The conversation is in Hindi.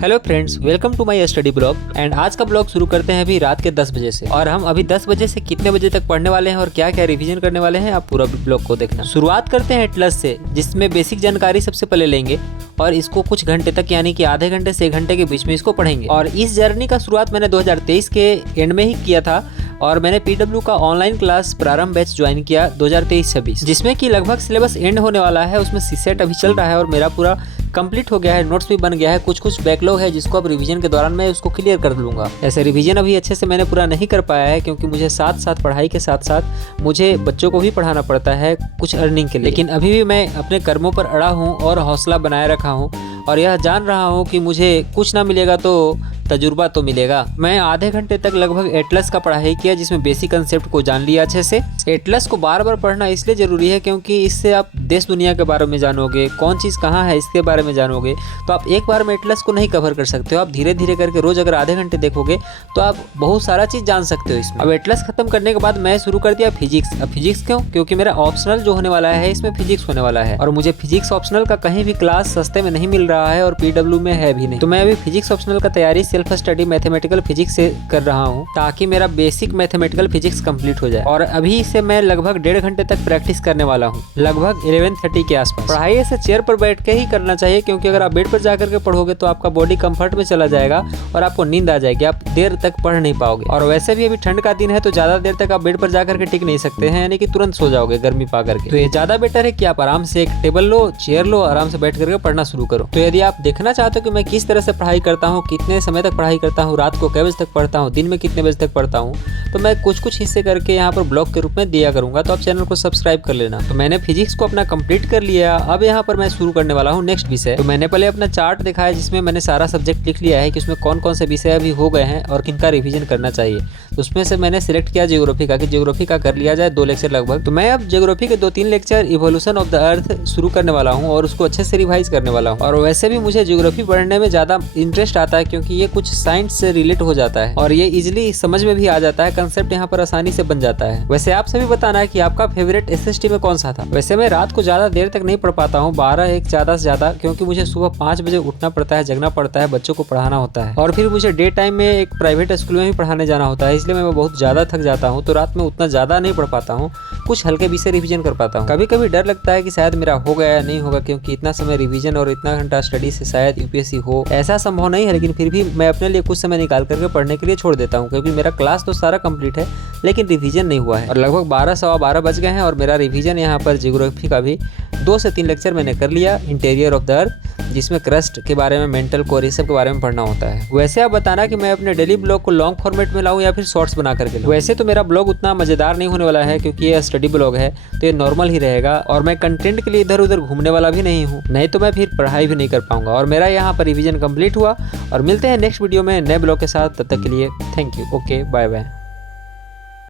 Hello friends, welcome to my study blog. And आज का ब्लॉग शुरू करते हैं अभी रात के 10 बजे से। और हम अभी 10 बजे से कितने बजे तक पढ़ने वाले हैं और क्या क्या रिवीजन करने वाले हैं, आप पूरा ब्लॉग को देखना। शुरुआत करते हैं एटलस से, जिसमें बेसिक जानकारी सबसे पहले लेंगे और इसको कुछ घंटे तक यानी कि आधे घंटे से 1 घंटे के बीच में इसको पढ़ेंगे। और इस जर्नी का शुरुआत मैंने 2023 के एंड में ही किया था और मैंने पीडब्ल्यू का ऑनलाइन क्लास प्रारंभ बैच ज्वाइन किया 2023-26, जिसमें कि लगभग सिलेबस एंड होने वाला है। उसमें सीसेट अभी चल रहा है और मेरा पूरा कंप्लीट हो गया है, नोट्स भी बन गया है। कुछ बैकलॉग है जिसको अब रिवीजन के दौरान मैं उसको क्लियर कर लूँगा। ऐसे रिवीजन अभी अच्छे से मैंने पूरा नहीं कर पाया है क्योंकि मुझे साथ साथ पढ़ाई के साथ साथ मुझे बच्चों को भी पढ़ाना पड़ता है कुछ अर्निंग के लिए। लेकिन अभी भी मैं अपने कर्मों पर अड़ा हूँ और हौसला बनाए रखा हूँ और यह जान रहा हूँ कि मुझे कुछ ना मिलेगा तो तजुर्बा तो मिलेगा। मैं आधे घंटे तक लगभग एटलस का पढ़ाई किया, जिसमें बेसिक कंसेप्ट को जान लिया अच्छे से। एटलस को बार बार पढ़ना इसलिए जरूरी है क्योंकि इससे आप देश दुनिया के बारे में जानोगे, कौन चीज़ कहाँ है इसके बारे में जानोगे। तो आप एक बार में एटलस को नहीं कवर कर सकते हो, आप धीरे धीरे करके रोज अगर आधे घंटे देखोगे तो आप बहुत सारा चीज़ जान सकते हो इसमें। अब एटलस खत्म करने के बाद मैं शुरू कर दिया फिजिक्स। अब फिजिक्स क्यों? क्योंकि मेरा ऑप्शनल जो होने वाला है इसमें फिजिक्स होने वाला है और मुझे फिजिक्स ऑप्शनल का कहीं भी क्लास सस्ते में नहीं मिल रहा है और पीडब्ल्यू में है भी नहीं। तो मैं अभी फिजिक्स ऑप्शनल का तैयारी सेल्फ स्टडी मैथमेटिकल फिजिक्स से कर रहा हूँ ताकि मेरा बेसिक मैथमेटिकल फिजिक्स कंप्लीट हो जाए। और अभी से मैं लगभग 1.5 घंटे तक प्रैक्टिस करने वाला हूँ, लगभग 11:30 के आसपास। पढ़ाई ऐसे चेयर पर बैठ के ही करना चाहिए क्योंकि अगर आप बेड पर जाकर के पढ़ोगे तो आपका बॉडी कंफर्ट में चला जाएगा और आपको नींद आ जाएगी, आप देर तक पढ़ नहीं पाओगे। और वैसे भी अभी ठंड का दिन है तो ज्यादा देर तक आप बेड पर जाकर के टिक नहीं सकते हैं, यानी कि तुरंत सो जाओगे गर्मी पा करके। तो ये ज्यादा बेटर है कि आप आराम से एक टेबल लो, चेयर लो, आराम से बैठ करके पढ़ना शुरू करो। तो यदि आप देखना चाहते हो कि मैं किस तरह से पढ़ाई करता हूँ, कितने समय तक पढ़ाई करता हूँ, रात को कै बजे तक पढ़ता हूँ, दिन में कितने बजे तक पढ़ता हूँ, तो मैं कुछ हिस्से करके यहाँ पर ब्लॉग के रूप में दिया करूंगा। तो आप चैनल को सब्सक्राइब कर लेना। तो मैंने फिजिक्स को अपना कंप्लीट कर लिया। अब यहाँ पर मैं शुरू करने वाला हूँ नेक्स्ट विषय। तो मैंने पहले अपना चार्ट देखा है जिसमें मैंने सारा सब्जेक्ट लिख लिया है कि उसमें कौन कौन से विषय अभी हो गए हैं और किनका रिवीजन करना चाहिए। तो उसमें से मैंने सिलेक्ट किया ज्योग्राफी का, कि ज्योग्राफी का कर लिया जाए 2 लेक्चर लगभग। तो मैं अब ज्योग्राफी के 2-3 lecture evolution of the earth शुरू करने वाला हूँ और उसको अच्छे से रिवाइज करने वाला हूँ। और वैसे भी मुझे ज्योग्राफी पढ़ने में ज्यादा इंटरेस्ट आता है क्योंकि ये कुछ साइंस से रिलेट हो जाता है और ये इजिली समझ में भी आ जाता है, कंसेप्ट यहाँ पर आसानी से बन जाता है। वैसे आप सभी बताना है कि आपका फेवरेट एसएसटी में कौन सा था। वैसे मैं रात को ज्यादा देर तक नहीं पढ़ पाता हूँ, 12-1 ज्यादा से ज्यादा, क्योंकि मुझे सुबह 5 बजे उठना पड़ता है, जगना पड़ता है, बच्चों को पढ़ाना होता है और फिर मुझे डे टाइम में एक प्राइवेट स्कूल में भी पढ़ाने जाना होता है, इसलिए मैं बहुत ज्यादा थक जाता हूँ। तो रात में उतना ज्यादा नहीं पढ़ पाता हूँ, कुछ हल्के विषय रिवीजन कर पाता हूँ। कभी कभी डर लगता है कि शायद मेरा हो गया या नहीं होगा, क्योंकि इतना समय रिवीजन और इतना घंटा स्टडी से शायद यूपीएससी हो, ऐसा संभव नहीं है। लेकिन फिर भी मैं अपने लिए कुछ समय निकाल करके पढ़ने के लिए छोड़ देता हूँ क्योंकि मेरा क्लास तो सारा कंप्लीट है लेकिन रिवीजन नहीं हुआ है। और लगभग 12-12:15 बज गए हैं और मेरा रिवीजन यहाँ पर ज्योग्राफी का भी 2 से 3 लेक्चर मैंने कर लिया। इंटीरियर ऑफ द अर्थ, जिसमें क्रस्ट के बारे में, मेंटल कोर, ये सब के बारे में पढ़ना होता है। वैसे आप बताना कि मैं अपने डेली ब्लॉग को लॉन्ग फॉर्मेट में लाऊं या फिर शॉर्ट्स बना करके लाऊं। वैसे तो मेरा ब्लॉग उतना मजेदार नहीं होने वाला है क्योंकि ये स्टडी ब्लॉग है, तो ये नॉर्मल ही रहेगा और मैं कंटेंट के लिए इधर उधर घूमने वाला भी नहीं हूँ, नहीं तो मैं फिर पढ़ाई भी नहीं कर पाऊंगा। और मेरा यहाँ पर रिवीजन कंप्लीट हुआ और मिलते हैं नेक्स्ट वीडियो में नए ब्लॉग के साथ। तब तक के लिए thank you, okay, bye bye.